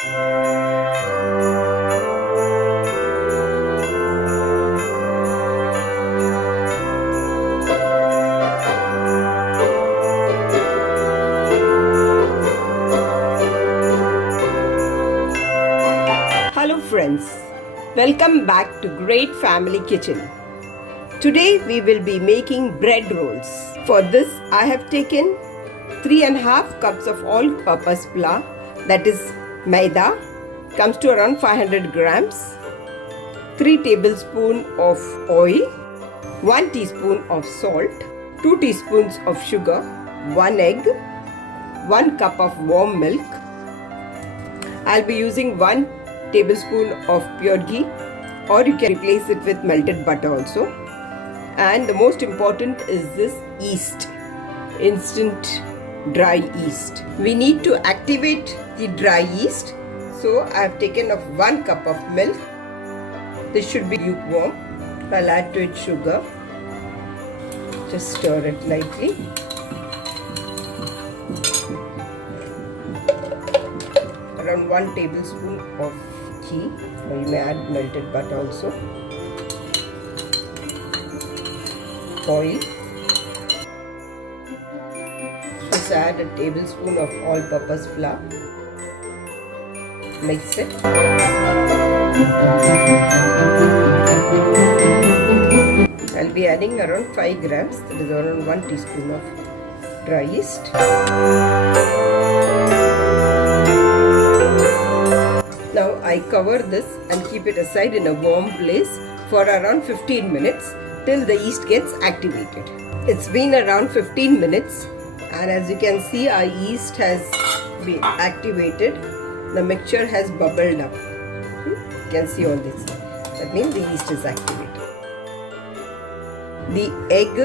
Hello friends, welcome back to Great Family Kitchen. Today we will be making bread rolls. For this I have taken 3.5 cups of all-purpose flour, that is maida, comes to around 500 grams, 3 tablespoons of oil, 1 teaspoon of salt, 2 teaspoons of sugar, 1 egg, 1 cup of warm milk. I'll be using 1 tablespoon of pure ghee, or you can replace it with melted butter also. And the most important is this yeast, instant dry yeast. We need to activate the dry yeast, so I have taken of 1 cup of milk. This should be lukewarm. I'll add to it sugar. Just stir it lightly. Around 1 tablespoon of ghee, or you may add melted butter also. Oil. Just add a tablespoon of all-purpose flour. Mix it. I'll be adding around 5 grams, that is around 1 teaspoon of dry yeast. Now I cover this and keep it aside in a warm place for around 15 minutes till the yeast gets activated. It's been around 15 minutes, and as you can see, our yeast has been activated. The mixture has bubbled up. You can see all this. That means the yeast is activated. The egg,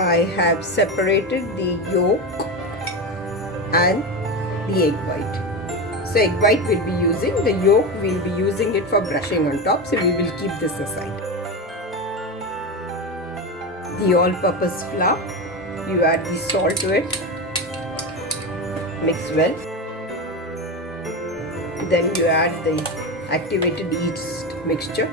I have separated the yolk and the egg white. So egg white we'll be using, the yolk we'll be using it for brushing on top, so we will keep this aside. The all-purpose flour, you add the salt to it, mix well. Then you add the activated yeast mixture.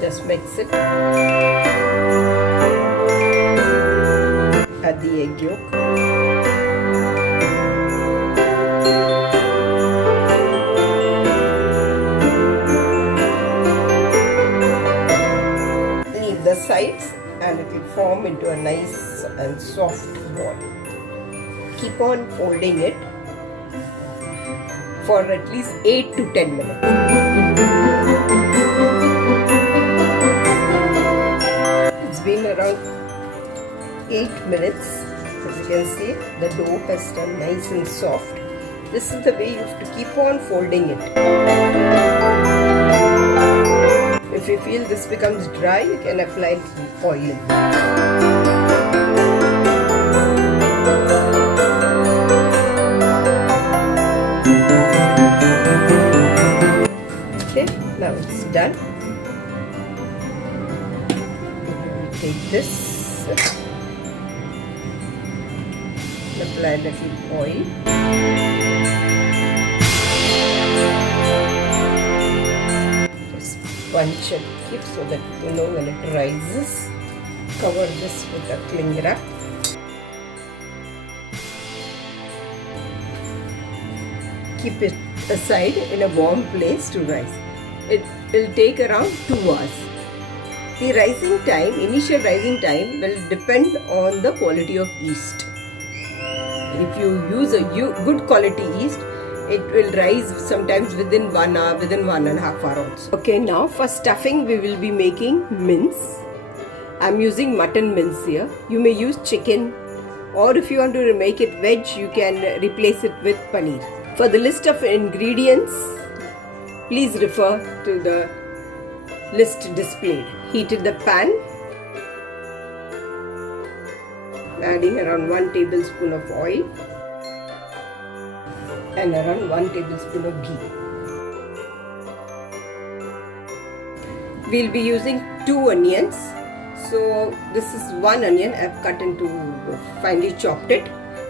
Just mix it. Add the egg yolk. Leave the sides and it will form into a nice and soft ball. Keep on folding it for at least 8 to 10 minutes. It's been around 8 minutes. As you can see, the dough has turned nice and soft. This is the way you have to keep on folding it. If you feel this becomes dry, you can apply some oil. Okay, now it's done. Take this, apply a little oil. Just punch and keep so that you know when it rises. Cover this with a cling wrap. Keep it aside in a warm place to rise. It will take around 2 hours. The rising time, initial rising time, will depend on the quality of yeast. If you use a good quality yeast, it will rise sometimes within 1 hour, within 1.5 hours also. Okay, now for stuffing we will be making mince. I'm using mutton mince here. You may use chicken, or if you want to make it veg, you can replace it with paneer. For the list of ingredients, please refer to the list displayed. Heated the pan, adding around 1 tablespoon of oil and around 1 tablespoon of ghee. We'll be using 2 onions, So this is one onion I've cut into, finely chopped it.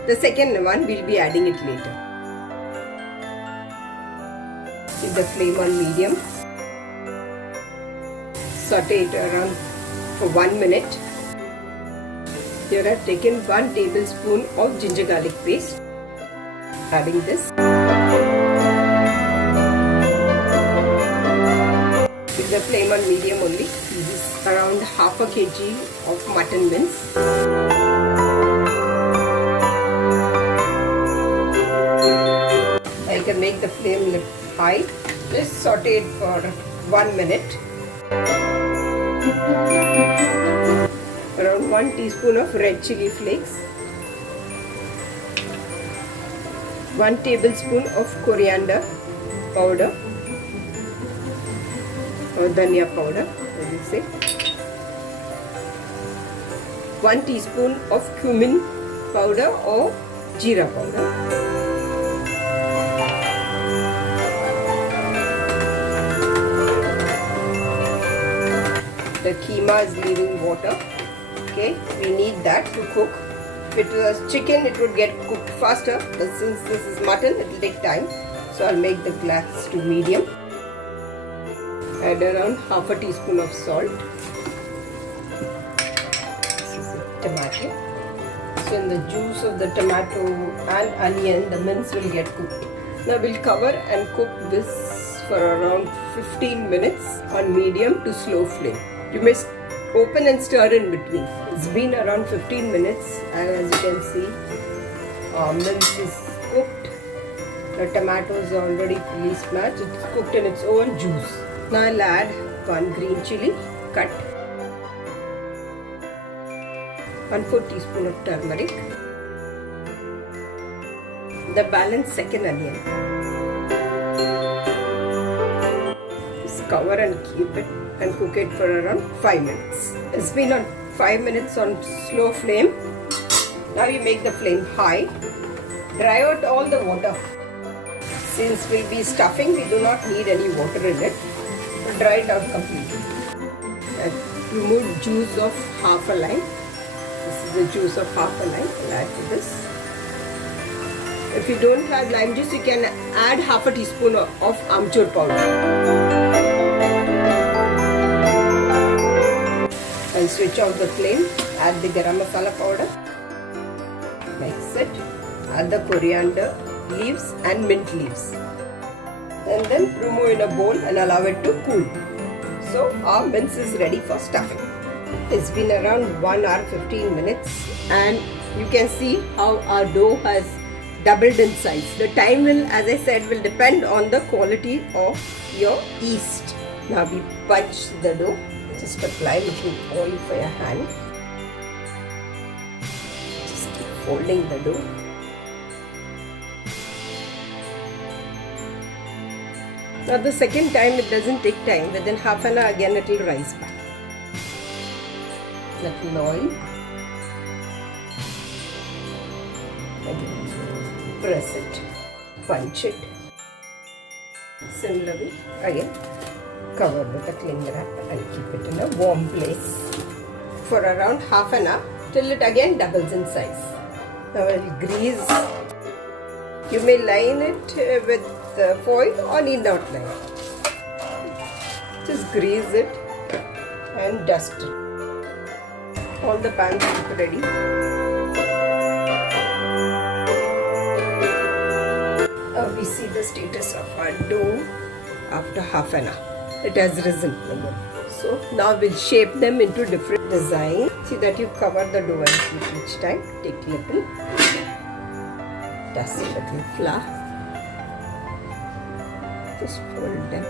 The second one we'll be adding it later. Keep the flame on medium. Saute it around for 1 minute. Here I've taken 1 tablespoon of ginger garlic paste. Adding this. Keep the flame on medium only. This is around half a kg of mutton mince. I can make the flame high. Just saute it for 1 minute. Around 1 teaspoon of red chili flakes. 1 tablespoon of coriander powder or dhania powder, as you say. 1 teaspoon of cumin powder or jeera powder. The keema is leaving water. Okay, we need that to cook. If it was chicken, it would get cooked faster, but since this is mutton, it will take time. So I'll make the glass to medium. Add around half a teaspoon of salt. This is the tomato. So in the juice of the tomato and onion, the mince will get cooked. Now we'll cover and cook this for around 15 minutes on medium to slow flame. You must open and stir in between. It's been around 15 minutes, and as you can see, mince is cooked. The tomato is already fully smashed. It's cooked in its own juice. Now I'll add 1 green chili cut, 1/4 teaspoon of turmeric, the balance second onion. Just cover and keep it and cook it for around 5 minutes. It's been on 5 minutes on slow flame. Now you make the flame high. Dry out all the water. Since we'll be stuffing, we do not need any water in it. So dry it out completely. And remove juice of half a lime. This is the juice of half a lime. I'll add to this. If you don't have lime juice, you can add half a teaspoon of amchur powder. And switch off the flame. Add the garam masala powder. Mix it. Add the coriander leaves and mint leaves. And then remove in a bowl and allow it to cool. So our mince is ready for stuffing. It's been around 1 hour 15 minutes, and you can see how our dough has doubled in size. The time will, as I said, will depend on the quality of your yeast. Now we punch the dough. Just apply a little oil for your hand. Just keep folding the dough. Now the second time it doesn't take time. Within half an hour again it will rise back. Little oil. Again, press it. Punch it. Similarly, again cover with a cling wrap and keep it in a warm place for around half an hour till it again doubles in size. Now I will grease. You may line it with foil or need not line it. Just grease it and dust it. All the pans are ready. We see the status of our dough after half an hour. It has risen again. So now we'll shape them into different designs. See that you cover the dough each time. Take little, dust a little flour. Just fold them.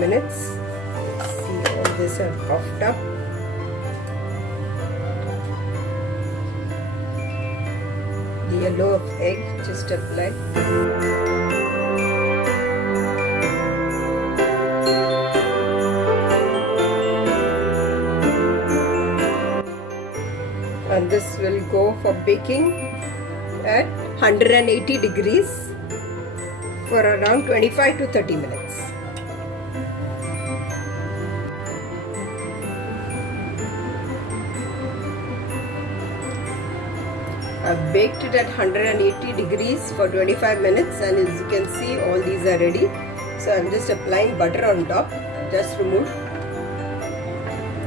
minutes. See, all this are puffed up. The yellow of egg just apply. And this will go for baking at 180 degrees for around 25 to 30 minutes. I've baked it at 180 degrees for 25 minutes, and as you can see, all these are ready. So I'm just applying butter on top, just remove,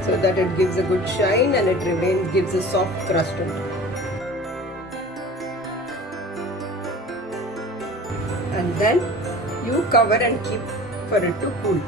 so that it gives a good shine and it gives a soft crust on top. And then you cover and keep for it to cool.